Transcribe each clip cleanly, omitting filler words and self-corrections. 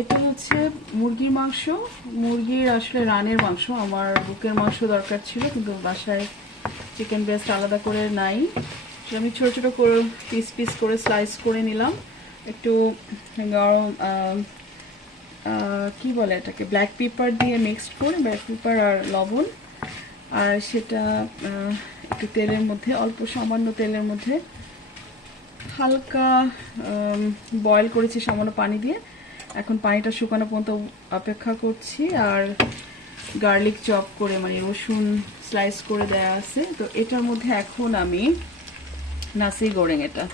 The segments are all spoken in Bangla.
এটা হচ্ছে মুরগির মাংস, মুরগির আসলে রানের মাংস। আমার বুকের মাংস দরকার ছিল, কিন্তু বাসায় চিকেন ব্রেস্ট আলাদা করে নাই। আমি ছোট ছোট করে পিস পিস করে স্লাইস করে নিলাম। একটু গরম কি বলে এটাকে, ব্ল্যাক পেপার দিয়ে মিক্সড করে, ব্ল্যাক পেপার আর লবণ, আর সেটা একটু তেলের মধ্যে, অল্প সামান্য তেলের মধ্যে হালকা বয়েল করেছি সামান্য পানি দিয়ে। এখন পানিটা শুকানো পর্যন্ত অপেক্ষা করছি। আর গার্লিক চপ করে, মানে রসুন স্লাইস করে দেয়া আছে। তো এটার মধ্যে এখন আমি নাসি গোরেং, এটা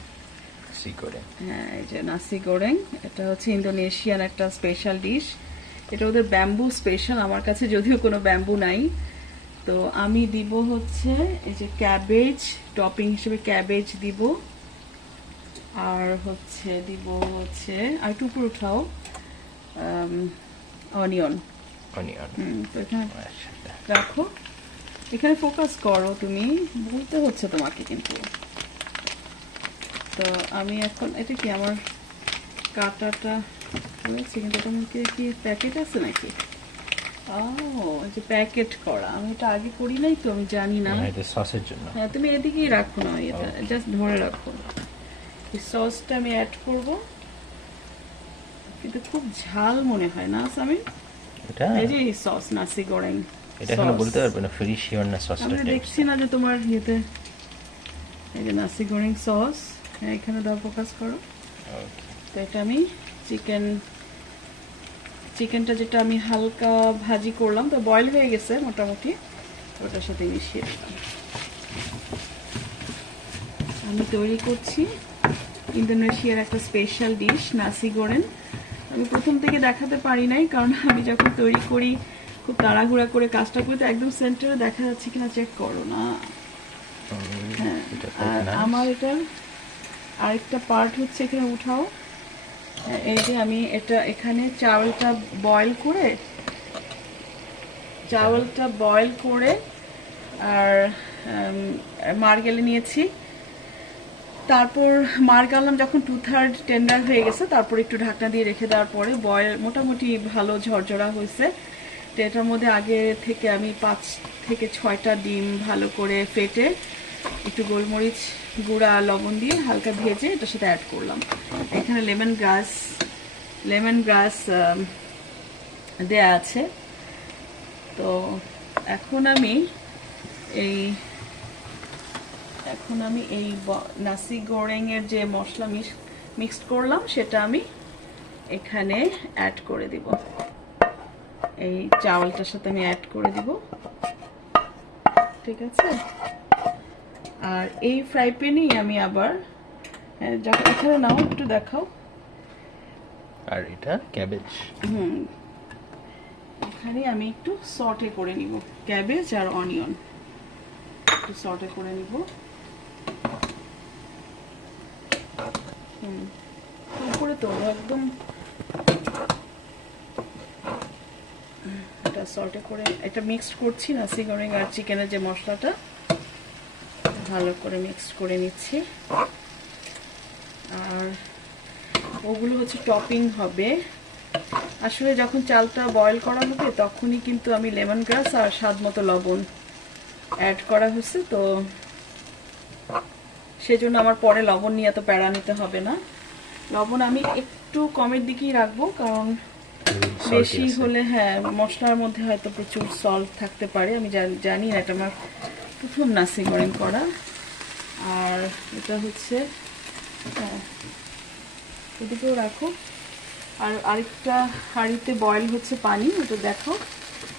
হ্যাঁ, এই যে নাসি গোরেং, এটা হচ্ছে ইন্দোনেশিয়ান একটা স্পেশাল ডিশ। এটা ওদের ব্যাম্বু স্পেশাল, আমার কাছে যদিও কোনো ব্যাম্বু নাই। তো আমি দিব হচ্ছে এই যে ক্যাবেজ, টপিং হিসেবে ক্যাবেজ দিব, আর হচ্ছে দিব হচ্ছে আর একটু উপরে উঠাও অনিয়ন। তো এখানে রাখো, এখানে ফোকাস করো, তুমি বলতে হচ্ছে তোমাকে কিন্তু। তো আমি এখন, এটা কি আমার কাটাটা হয়েছে, কিন্তু এটার মধ্যে কি প্যাকেট আছে নাকি? যে প্যাকেট করা, আমি এটা আগে করি নাই তো আমি জানি না। এটা সসের জন্য। হ্যাঁ, তুমি এদিকেই রাখো না, এটা জাস্ট ধরে রাখো। এই সসটা আমি অ্যাড করব, কিন্তু খুব ঝাল মনে হয় না সামিন? এটা এই যে সস নাসি গোরেং, এটা এখন বলতে পারবে না, ফ্রি শিওর না সসটা। আমি দেখছি না যে তোমার ইয়েতে, এই যে নাসি গোরেং সস, হ্যাঁ এখানে দাও, ফোকাস করো। তো এটা আমি চিকেনটা যেটা আমি হালকা ভাজি করলাম, তো বয়েল হয়ে গেছে মোটামুটি, ওটার সাথে মিশিয়ে দিলাম। আমি তৈরি করছি ইন্দোনেশিয়ার একটা স্পেশাল ডিশ নাসি গোরেং। আমি প্রথম থেকে দেখাতে পারি নাই, কারণ আমি যখন তৈরি করি খুব তাড়াহুড়া করে কাজটা করি, তো একদম সেন্টারে দেখা যাচ্ছে কিনা চেক করো না। হ্যাঁ, আর আমার এটার আরেকটা পার্ট হচ্ছে, এখানে উঠাও, এই যে আমি এটা এখানে চাউলটা বয়েল করে আর মারগেলে নিয়েছি। তারপর মারগালাম যখন 2/3 টেন্ডার হয়ে গেছে, তারপর একটু ঢাকনা দিয়ে রেখে দেওয়ার পরে বয়েল মোটামুটি ভালো ঝরঝরা হয়েছে। তো এটার মধ্যে আগে থেকে আমি 5 থেকে 6টা ডিম ভালো করে ফেটে একটু গোলমরিচ গুঁড়া লবণ দিয়ে হালকা ভেজে এটার সাথে অ্যাড করলাম। এখানে লেমন গ্রাস দেয়া আছে। তো এখন আমি এই নাসি গোরেং এর যে মশলা মিক্সড করলাম, সেটা আমি এখানে অ্যাড করে দিব। এই চাউলটার সাথে আমি অ্যাড করে দিব, ঠিক আছে? আর এই ফ্রাই প্যানেই আমি আবার, যখন এখানে নাও একটু দেখাও, আর এটা ক্যাবেজ, এখানে আমি একটু সটে করে নিব ক্যাবেজ আর অনিয়ন, একটু সটে করে নিব। উপরে তো একদম এটা সল্টে করে এটা মিক্সড করছি, নাসি গোরেং আর চিকেনের যে মশলাটা ভালো করে মিক্সড করে নিচ্ছি। আর ওগুলো হচ্ছে টপিং হবে। আসলে যখন চালটা বয়েল করা হবে তখনই কিন্তু আমি লেমন গ্রাস আর স্বাদ মতো লবণ অ্যাড করা হয়েছে, তো সেজন্য আমার পরে লবণ নিয়ে এত প্যারা নিতে হবে না। লবণ আমি একটু কমের দিকেই রাখবো, কারণ বেশি হলে হ্যাঁ মশলার মধ্যে হয়তো প্রচুর সল্ট থাকতে পারে। আমি জানি না, এটা আমার প্রথম নাসি গোরেং করা। আর এটা হচ্ছে, হ্যাঁ এদিকেও রাখো। আর আরেকটা হাঁড়িতে বয়েল হচ্ছে পানি, ওটা দেখো,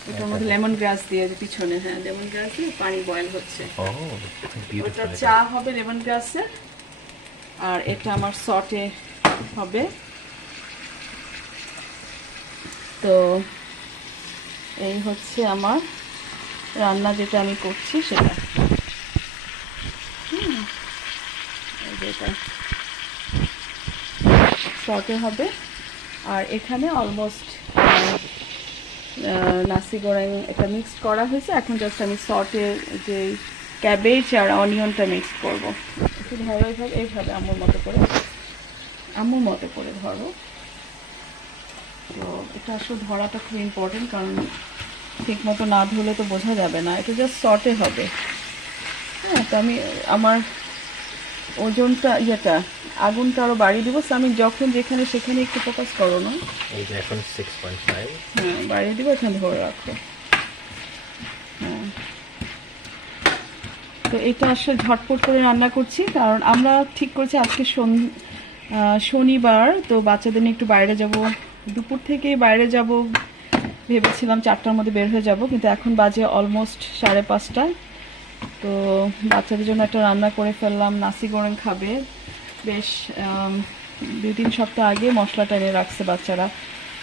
এটার মধ্যে লেমন গ্রাস দিয়ে পিছনে, হ্যাঁ লেমন গ্রাস দিয়ে পানি বয়েল হচ্ছে। ওটা চা হবে লেমন গ্রাসে, আর এটা আমার সটে হবে। তো এই হচ্ছে আমার রান্না, যেটা আমি করছি সেটা। যেটা সটে হবে। আর এখানে অলমোস্ট নাসি গোরেং এটা মিক্সড করা হয়েছে। এখন জাস্ট আমি সটে যে ক্যাবেজ আর অনিয়নটা মিক্স করব। একটু ধরো এইভাবে আম্মুর মতো করে ধরো। তো এটা আসলে ধরাটা খুব ইম্পর্টেন্ট, কারণ ঠিক মতো না ধরলে তো বোঝা যাবে না। এটা জাস্ট শর্টে হবে। হ্যাঁ, তো আমি আমার ওজনটা আগুনটা আরও বাড়িয়ে দিব। আমি যখন যেখানে সেখানে একটু ফোকাস করো না। এই যে এখন 6.5। হ্যাঁ, বাড়িয়ে দিব, এখানে ধরে রাখো। হ্যাঁ, তো এটা আসলে ঝটপট করে রান্না করছি, কারণ আমরা ঠিক করেছি আজকে শনিবার, তো বাচ্চাদের নিয়ে একটু বাইরে যাব। দুপুর থেকেই বাইরে যাব ভেবেছিলাম, 4টার মধ্যে বের হয়ে যাব, কিন্তু এখন বাজে অলমোস্ট 5:30। তো বাচ্চাদের জন্য একটা রান্না করে ফেললাম। নাসি গোরেং খাবে। বেশ 2-3 সপ্তাহ আগে মশলাটা এনে রাখছে বাচ্চারা,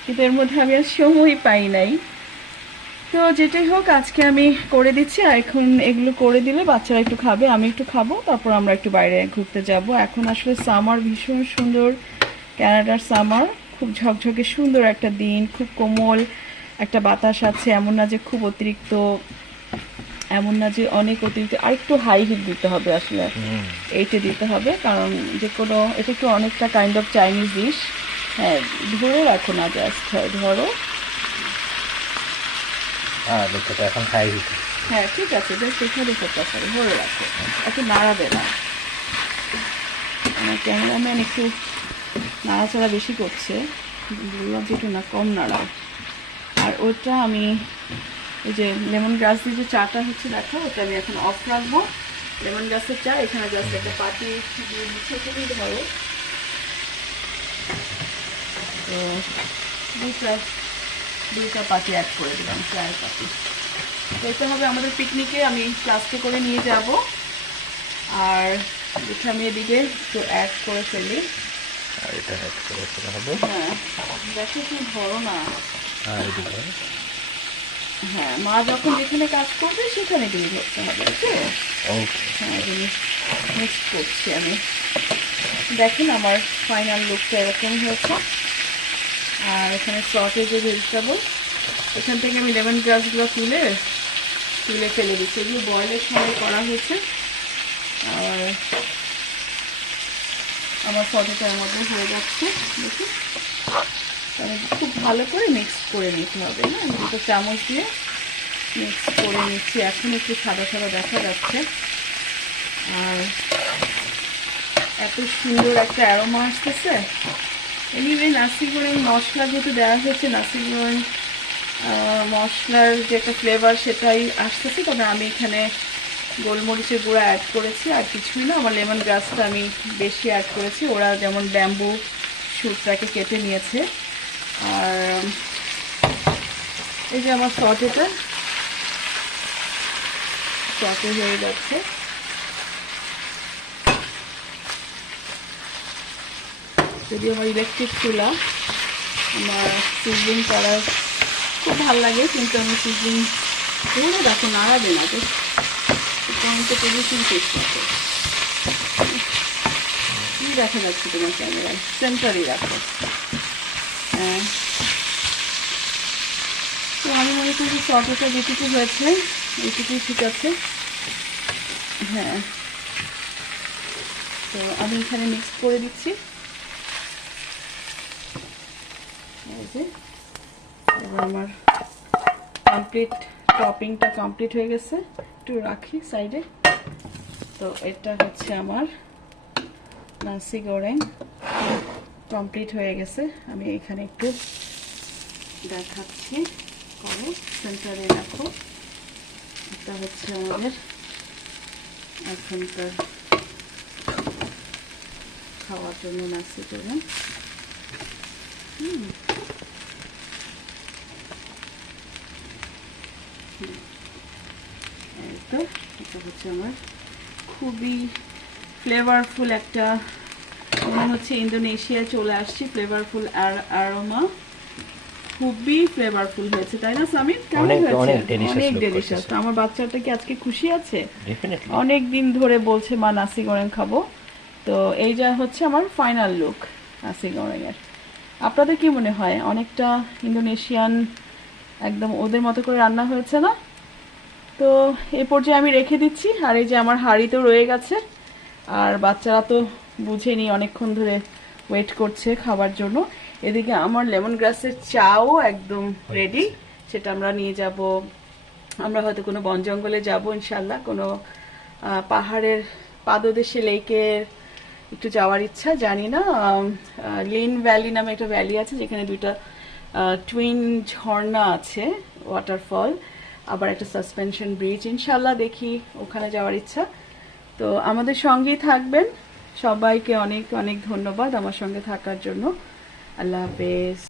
কিন্তু এর মধ্যে আমি আর সময় পাই নাই। তো যেটাই হোক, আজকে আমি করে দিচ্ছি। আর এখন এগুলো করে দিলে বাচ্চারা একটু খাবে, আমি একটু খাবো, তারপর আমরা একটু বাইরে ঘুরতে যাব। এখন আসলে সামার ভীষণ সুন্দর, কানাডার সামার খুব ঝকঝকে সুন্দর একটা দিন, খুব কোমল একটা বাতাস আছে। এমন না যে খুব অতিরিক্ত, এমন না যে অনেক অতিরিক্ত। আর একটু হাই হিট দিতে হবে আসলে, এইটা দিতে হবে, কারণ যে কোনো, এটা একটু অনেকটা কাইন্ড অফ চাইনিজ ডিশ। হ্যাঁ, ধরে রাখো না, জাস্ট ধরো। এটা এখন হাই হিট। হ্যাঁ, ঠিক আছে, জাস্ট এখানে ফোকাস করে ধরে রাখো, একটু নাড়াবে না। আমার ক্যামেরাম্যান একটু নাড়াচাড়া বেশি করছে, বললাম যে একটু না কম নাড়াও। আর ওটা আমি এই যে লেমন গ্রাস দিয়ে যে চাটা হচ্ছে দেখো, ওটা আমি এখন অফ রাখবো। লেমন গ্রাসের চা, এখানে জাস্ট একটা পাতি দিয়ে দিচ্ছি, এখানেই ধরো। তো দুইটা পাতি অ্যাড করে দিলাম, চায়ের পাতি। তো এটা হবে আমাদের পিকনিকে, আমি প্লাস্টিক করে নিয়ে যাব। আর এটা আমি এদিকে একটু অ্যাড করে ফেলি। আর এটা অ্যাড করে ফেলা হবে। হ্যাঁ, দেখো তুমি ধরো না। আর এদিকে হ্যাঁ, মা যখন যেখানে কাজ করবে সেখানে তুমি ধরতে হবে। ওকে, ওকে। হ্যাঁ, মিক্স করছি আমি। দেখেন আমার ফাইনাল লুকটা এরকম হয়েছে। আর এখানে সসে যে ভেজিটেবল, এখান থেকে আমি লেমন গ্রাসগুলো তুলে ফেলে দিচ্ছি। এগুলো বয়েলের সময় করা হয়েছে। আর আমার ফটোটার মধ্যে হয়ে যাচ্ছে, দেখুন। খুব ভালো করে মিক্স করে নিতে হবে। হ্যাঁ, দুটো চামচ দিয়ে মিক্স করে নিচ্ছি। এখন একটু সাদা সাদা দেখা যাচ্ছে। আর এত সুন্দর একটা অ্যারোমা আসতেছে। এনিওয়ে, নাসি গোরেং মশলা যেহেতু দেওয়া হয়েছে, নাসি গোরেং মশলার যে একটা ফ্লেভার সেটাই আসতেছে। তবে আমি এখানে গোলমরিচের গুঁড়া অ্যাড করেছি, আর কিছুই না। আমার লেমন গ্রাসটা আমি বেশি অ্যাড করেছি। ওরা যেমন ব্যাম্বু শুটটাকে কেটে নিয়েছে। আর এই যে আমার সটে হয়ে যাচ্ছে। যদি আমার ইলেকট্রিক চুলা, আমার সিজলিং করা খুব ভালো লাগে, কিন্তু আমি সিজলিং করে দেখো নাড়াবে না, তো পয়েন্টে পজিশন চেষ্টা করো। কি দেখা যাচ্ছে তোমার ক্যামেরায়? সেন্টারই রাখো। হ্যাঁ, তো আমি মনে করি সটটা যেটুকু হয়েছে এইটুকুই ঠিক আছে। হ্যাঁ, তো আমি এখানে মিক্স করে দিচ্ছি। এবার আমার টপিংটা কমপ্লিট হয়ে গেছে। একটু রাখি সাইডে। তো এটা হচ্ছে আমার নাসি গোরেং কমপ্লিট হয়ে গেছে। আমি এখানে একটু দেখাচ্ছি, করো সেন্টারে রাখো। এটা হচ্ছে আমাদের এখনকার খাওয়ার জন্য নাসি গোরেং। তো এটা হচ্ছে আমার খুবই ফ্লেভারফুল একটা, মনে হচ্ছে ইন্দোনেশিয়ায় চলে আসছি। ফ্লেভারফুল অ্যারোমা, খুবই ফ্লেভারফুল হয়েছে, তাই না সামির? কেমন হয়েছে? অনেক ডেলিশিয়াস। তো আমার বাচ্চাটা কি আজকে খুশি আছে? অনেক দিন ধরে বলছে মা নাসি গোরেং খাবো। তো এই যা হচ্ছে আমার ফাইনাল লুক নাসি গোরেং এর। আপনাদের কি মনে হয়? অনেকটা ইন্দোনেশিয়ান, একদম ওদের মতো করে রান্না হয়েছে না? তো এ পর্যায়ে আমি রেখে দিচ্ছি। আর এই যে আমার হাঁড়িতেও রয়ে গেছে। আর বাচ্চারা তো বুঝেনি, অনেকক্ষণ ধরে ওয়েট করছে খাবার জন্য। এদিকে আমার লেমন গ্রাসের চাও একদম রেডি, সেটা আমরা নিয়ে যাব। আমরা হয়তো কোনো বন জঙ্গলে যাব ইনশাল্লাহ, কোনো পাহাড়ের পাদদেশে লেকের একটু যাওয়ার ইচ্ছা, জানি না। লিন ভ্যালি নামে একটা ভ্যালি আছে যেখানে দুইটা টুইন ঝর্ণা আছে, ওয়াটারফল, আবার একটা সাসপেনশন ব্রিজ। ইনশাল্লাহ দেখি, ওখানে যাওয়ার ইচ্ছা। তো আমাদের সঙ্গেই থাকবেন। সবাইকে অনেক অনেক ধন্যবাদ আমার সঙ্গে থাকার জন্য। আল্লাহ হাফেজ।